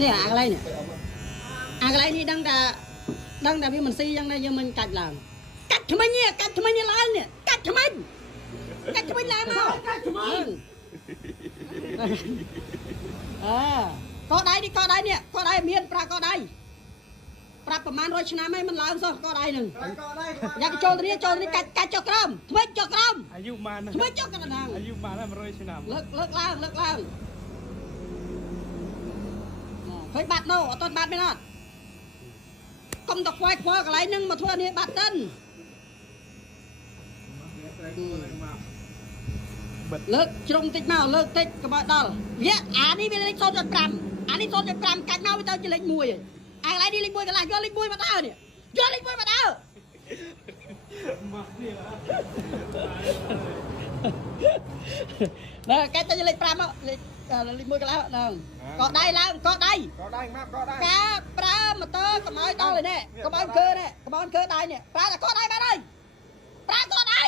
nè à cái này đang đã bị mình xi đang đây giờ mình cắt làm cắt cho mình như lá nè cắt cho mình làm không có đây đi có đây nè có đây miên pra có đây praประมาณ100 ឆ្នាំហើយមិនឡើងសោះក៏ដៃនឹងយ៉ាចូលទៅនេះកាច់ចុះក្រោមថ្មិចចុះក្រោមអាយុបានថ្មិចចុះកណ្ដាលអាយុបាន100 ឆ្នាំលើកឡើងឃើញបាត់នោះអត់ទាន់បាត់មែនអត់កុំតខ្វាយកន្លែងហ្នឹងមកធ្វើនេះបាត់តិនលើកជ្រុងតិចមកលើកតិចកុំឲ្យដល់វាអានេះវាលេខ0.5អានេះ0.5កាច់មកវាទៅជាលេខ1ហើយអាកន្លែងនេះលេខ1កន្លះយកលេខ1មកដើរនេះយកលេខ1មកដើរណែកាច់ទៅលេខ5មកលេខ1កន្លះហ្នឹងក៏ដៃឡើងក៏ដៃមកក៏ដៃការប្រើម៉ូទ័រកុំឲ្យដល់នេះកុំឲ្យគឺនេះកុំឲ្យគឺដៃនេះប្រើតែក៏ដៃបានហើយប្រើក៏ដៃ